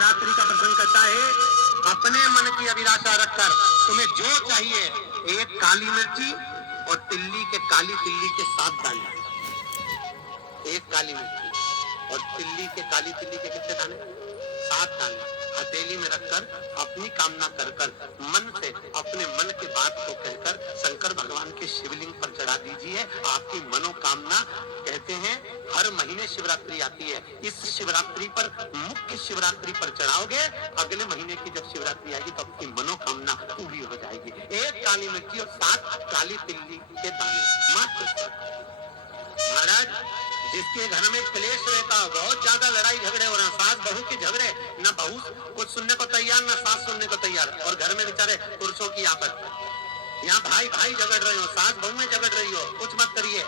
शिवरात्रि का प्रसंग कहता है, अपने मन की अभिलाषा रखकर तुम्हें जो चाहिए, एक काली मिर्ची और तिल्ली के काली तिल्ली के 7 दाने, एक काली मिर्ची और तिल्ली के काली तिल्ली के कितने दाने? 7 दाने हथेली में रखकर अपनी कामना कर कर मन से अपने मन की बात को कहकर शंकर भगवान के शिवलिंग पर चढ़ा दीजिए। आपकी मनोकामना, कहते हैं हर महीने शिवरात्रि आती है, इस शिवरात्रि पर, मुख्य शिवरात्रि पर चढ़ाओगे, अगले महीने की जब शिवरात्रि आएगी तो आपकी मनोकामना पूरी हो जाएगी। एक काली मिर्ची और 7 काली तिल्ली के दाने मात्र। महाराज, जिसके घर में क्लेश रहता हो, बहुत ज्यादा लड़ाई झगड़े हो रहे हैं, सास बहू के झगड़े, ना बहू कुछ सुनने को तैयार ना सास सुनने को तैयार, और घर में बेचारे पुरुषों की आपत, यहाँ भाई भाई झगड़ रहे हो, सास बहू में झगड़ रही हो, कुछ मत करिए,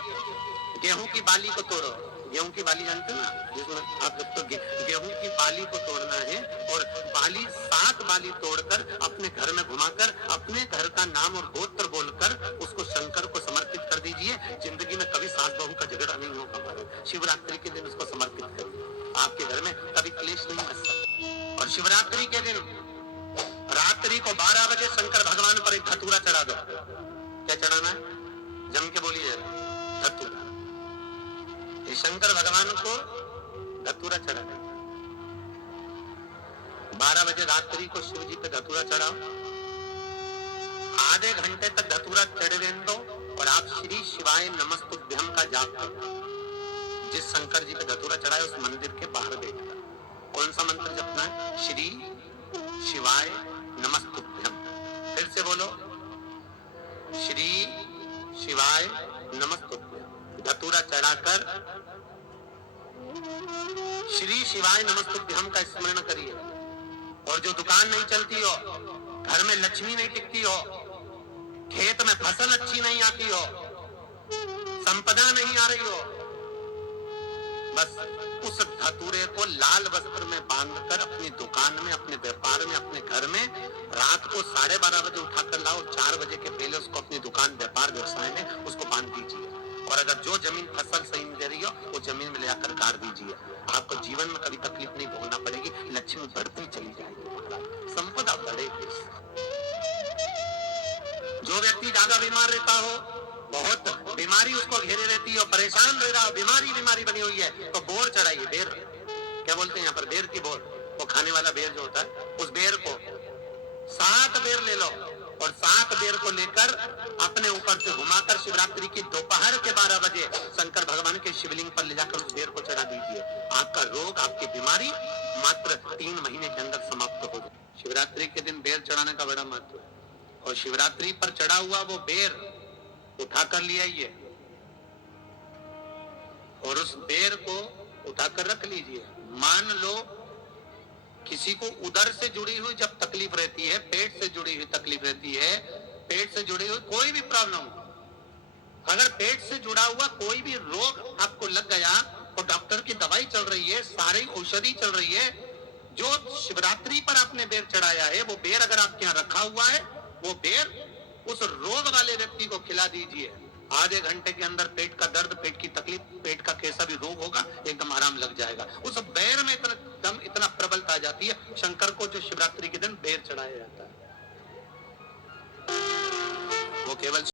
गेहूं की बाली को तोड़ो। गेहूं की बाली जानते ना, जिसमें आप लोग तो गेहूं की बाली को तोड़ना है, और बाली 7 बाली तोड़कर अपने घर में घुमाकर अपने घर का नाम और गोत्र बोलकर उसको शंकर को समर्पित कर दीजिए। जिंदगी में कभी सास बहू का झगड़ा नहीं होगा। शिवरात्रि के दिन उसको समर्पित करिए, आपके घर में कभी क्लेश नहीं बच सकता। और शिवरात्रि के दिन रात्रि को 12 बजे शंकर भगवान पर एक धतूरा चढ़ा दो। क्या चढ़ाना है? जम के बोलिए, धतूरा। शंकर भगवान को धतूरा चढ़ा दे। 12 बजे रात्रि को शिव जी पे धतूरा चढ़ाओ, आधे घंटे तक धतूरा चढ़े दो, और आप श्री शिवाय नमस्तुभ्यम का जाप करो। जिस शंकर जी पे धतूरा चढ़ाए उस मंदिर के बाहर बैठकर कौन सा मंत्र जपना है? श्री शिवाय नमस्तुभ्यम। फिर से बोलो, श्री शिवाय नमस्तुभ्यम। धतूरा चढ़ाकर श्री शिवाय नमस्तुभ्यम का स्मरण करिए। और जो दुकान नहीं चलती हो, घर में लक्ष्मी नहीं टिकती हो, खेत में फसल अच्छी नहीं आती हो, संपदा नहीं आ रही हो, बस उस धतूरे को लाल वस्त्र में बांधकर अपनी दुकान में, अपने व्यापार में, अपने घर में रात को 12:30 बजे उठाकर लाओ, 4 बजे के पहले उसको अपनी दुकान, व्यापार, व्यवसाय में उसको बांध दीजिए। और अगर जो जमीन फसल सही में दे रही हो, वो जमीन में ले जाकर गाड़ दीजिए। आपको जीवन में कभी तकलीफ नहीं भोगना पड़ेगी, लक्ष्मी बढ़ती चली जाएगी, संपदा बढ़ेगी। जो व्यक्ति ज्यादा बीमार रहता हो, बहुत बीमारी उसको घेरे रहती है, परेशान रह रहा हो, बीमारी बनी हुई है, तो बोर चढ़ाइए। बेर, क्या बोलते हैं यहाँ पर? बेर की बोर, वो खाने वाला बेर जो होता है, उस बेर को 7 बेर ले लो, और 7 बेर को लेकर अपने ऊपर से घुमाकर शिवरात्रि की दोपहर के 12 बजे शंकर भगवान के शिवलिंग पर ले जाकर उस बेर को चढ़ा दीजिए। आपका रोग, आपकी बीमारी मात्र 3 महीने के अंदर समाप्त हो जाए। शिवरात्रि के दिन बेर चढ़ाने का बड़ा महत्व है। और शिवरात्रि पर चढ़ा हुआ वो बेर उठाकर ले आइए, और उस बेर को उठाकर रख लीजिए। मान लो किसी को उदर से जुड़ी हुई जब तकलीफ रहती है, पेट से जुड़ी हुई तकलीफ रहती है, पेट से जुड़ी हुई कोई भी प्रॉब्लम, अगर पेट से जुड़ा हुआ कोई भी रोग आपको लग गया, और डॉक्टर की दवाई चल रही है, सारी औषधि चल रही है, जो शिवरात्रि पर आपने बेर चढ़ाया है, वो बेर अगर आपके यहाँ रखा हुआ है, वो बेर उस रोग वाले व्यक्ति को खिला दीजिए। आधे घंटे के अंदर पेट का दर्द, पेट की तकलीफ, पेट का कैसा भी रोग होगा, एकदम आराम लग जाएगा। उस बेर में इतना प्रबलता आ जाती है, शंकर को जो शिवरात्रि के दिन बेर चढ़ाया जाता है, वो केवल